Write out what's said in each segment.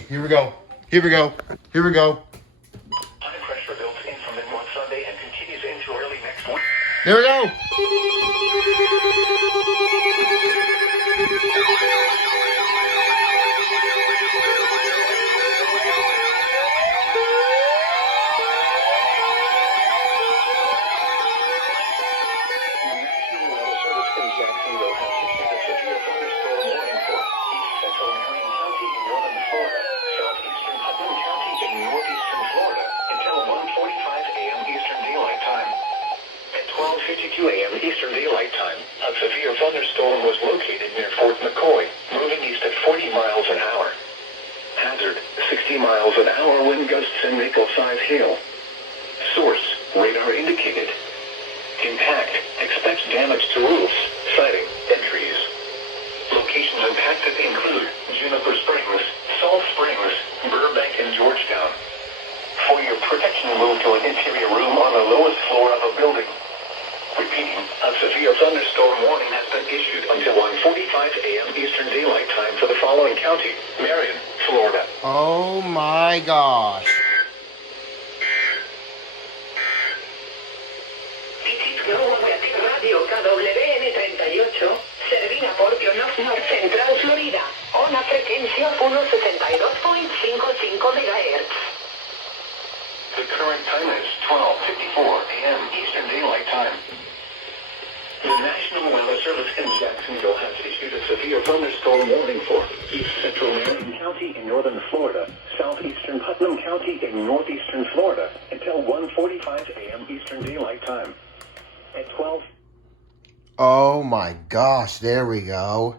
Here we go. Here we go. Here we go. High pressure builds in from the North Sunday and continues into early next week. Here we go. National Weather Service in Jacksonville has issued a severe thunderstorm warning for east central Marion County in northern Florida, southeastern Putnam County in northeastern Florida until 1:45 a.m. Eastern Daylight Time. At 12:52 a.m. Eastern Daylight Time, a severe thunderstorm was located near Fort McCoy, moving east at 40 miles an hour. Hazard, 60 miles an hour wind gusts and nickel-size hail. Source, radar indicated. Impact, expect damage to roofs, siding, and trees. Locations impacted include Juniper Springs, Salt Springs, Burbank, and Georgetown. For your protection, move to an interior room on the lowest floor of a building. Repeating, a severe thunderstorm warning has been issued until 1:45 a.m. Eastern Daylight Time for the following county: Marion, Florida. Oh my gosh. Radio KWN 38, servida por Pionono North Central, Florida, una frecuencia 172.55 MHz. The current time is 12:54 a.m. Eastern Daylight Time. The National Weather Service in Jacksonville has issued a severe thunderstorm warning for east central Marion County in northern Florida, southeastern Putnam County in northeastern Florida until 1:45 a.m. Eastern Daylight Time. At 12. Oh my gosh, there we go.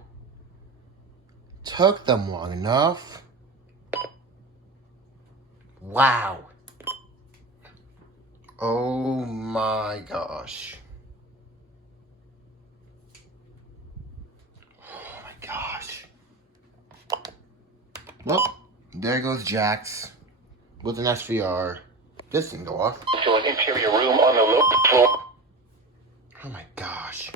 Took them long enough. Wow. Oh my gosh. Oh my gosh. Well, there goes JAX with an SVR. This didn't go off. To an interior room on the low floor. Oh my gosh.